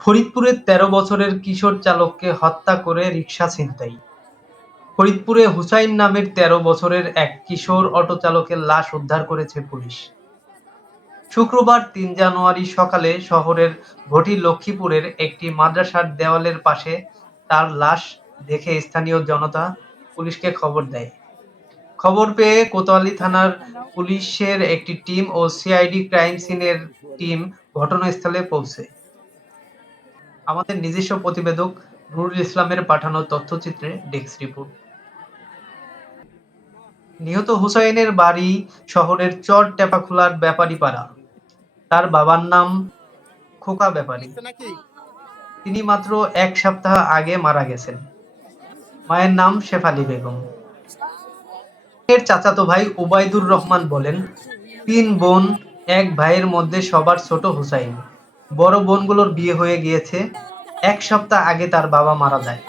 ফরিদপুরে ১৩ বছরের কিশোর চালককে হত্যা করে রিকশা ছিনতাই। ফরিদপুরে হুসাইন নামের ১৩ বছরের এক কিশোর অটোচালকের লাশ উদ্ধার করেছে পুলিশ। শুক্রবার ৩ জানুয়ারি সকালে শহরের ঘটি লক্ষ্মীপুরের একটি মাদ্রাসার দেওয়ালের পাশে তার লাশ দেখে স্থানীয় জনতা পুলিশকে খবর দেয়। খবর পেয়ে কোতোয়ালি থানার পুলিশের একটি টিম ও সিআইডি ক্রাইম সিনের টিম ঘটনাস্থলে পৌঁছে। আমাদের নিজস্ব প্রতিবেদক নুরুল ইসলামের পাঠানো তথ্যচিত্রে ডেস্ক রিপোর্ট। নিহত হুসাইনের বাড়ি শহরের চর টেপাখোলার ব্যাপারীপাড়া। তার বাবার নাম খোকা ব্যাপারী। তিনি মাত্র ১ সপ্তাহ আগে মারা গেছেন। মায়ের নাম শেফালী বেগম। এর চাচাতো ভাই ওবায়দুর রহমান বলেন, ৩ বোন, ১ ভাইয়ের মধ্যে সবার ছোট হুসাইন। বড় বোনগুলোর বিয়ে হয়ে গিয়েছে। ১ সপ্তাহ আগে তার বাবা মারা যায়।